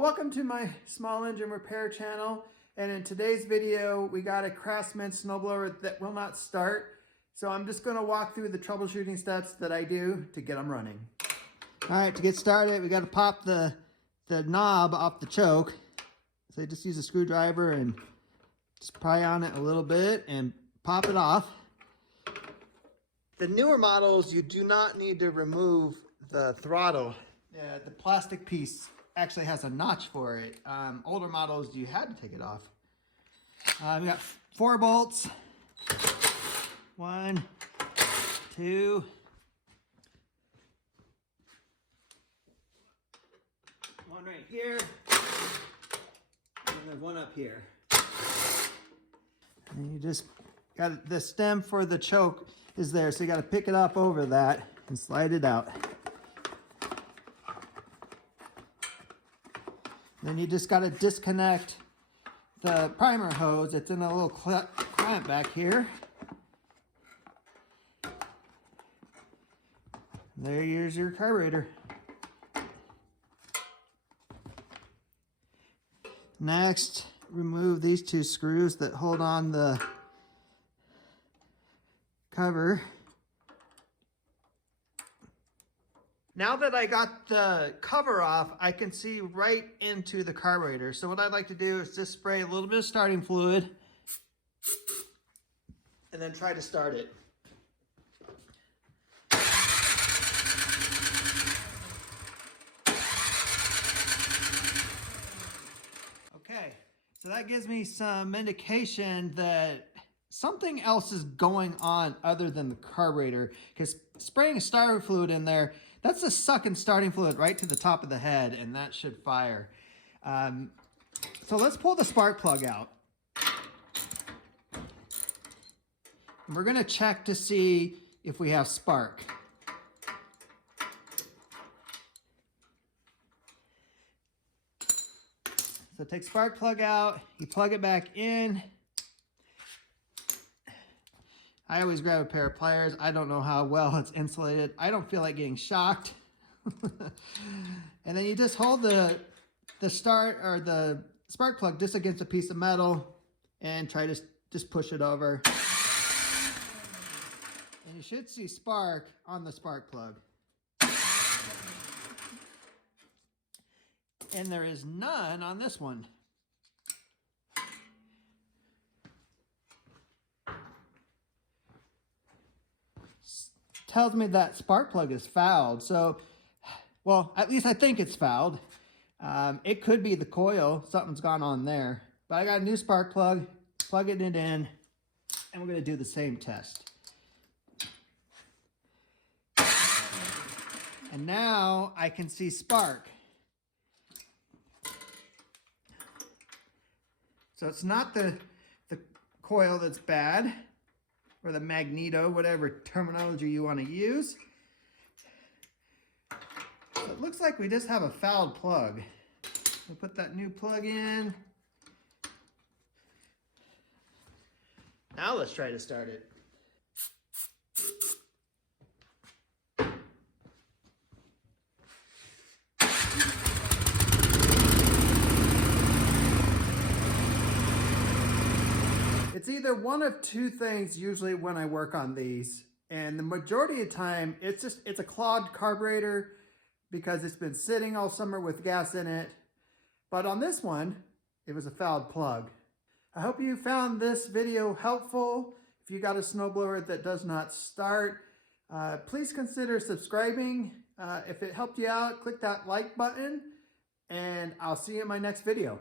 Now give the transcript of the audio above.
Well, welcome to my small engine repair channel. And in today's video, we got a Craftsman snowblower that will not start. So I'm just going to walk through the troubleshooting steps that I do to get them running. All right, to get started, we got to pop the knob off the choke. So just use a screwdriver and just pry on it a little bit and pop it off. The newer models, you do not need to remove the throttle. Yeah, the plastic piece actually has a notch for it. Older models, you had to take it off. We got 4 bolts. 1, 2, one right here, and then one up here. And you just got the stem for the choke is there, so you got to pick it up over that and slide it out. Then you just got to disconnect the primer hose. It's in a little clamp back here. There's your carburetor. Next, remove these 2 screws that hold on the cover. Now that I got the cover off, I can see right into the carburetor. So what I'd like to do is just spray a little bit of starting fluid and then try to start it. Okay, so that gives me some indication that something else is going on other than the carburetor, because spraying starter fluid in there, that's just sucking starting fluid right to the top of the head, and that should fire. So let's pull the spark plug out. And we're gonna check to see if we have spark. So take spark plug out, you plug it back in. I always grab a pair of pliers. I don't know how well it's insulated. I don't feel like getting shocked. And then you just hold the start or the spark plug just against a piece of metal and try to just push it over. And you should see spark on the spark plug. And there is none on this one. Tells me that spark plug is fouled. So, well, at least I think it's fouled. It could be the coil. Something's gone on there. But I got a new spark plug, plugging it in, and we're going to do the same test. And now I can see spark. So it's not the coil that's bad, or the magneto, whatever terminology you want to use. So it looks like we just have a fouled plug. We'll put that new plug in. Now let's try to start it. It's either one of 2 things usually when I work on these. And the majority of the time, it's a clogged carburetor because it's been sitting all summer with gas in it. But on this one, it was a fouled plug. I hope you found this video helpful. If you got a snowblower that does not start, please consider subscribing. If it helped you out, click that like button, and I'll see you in my next video.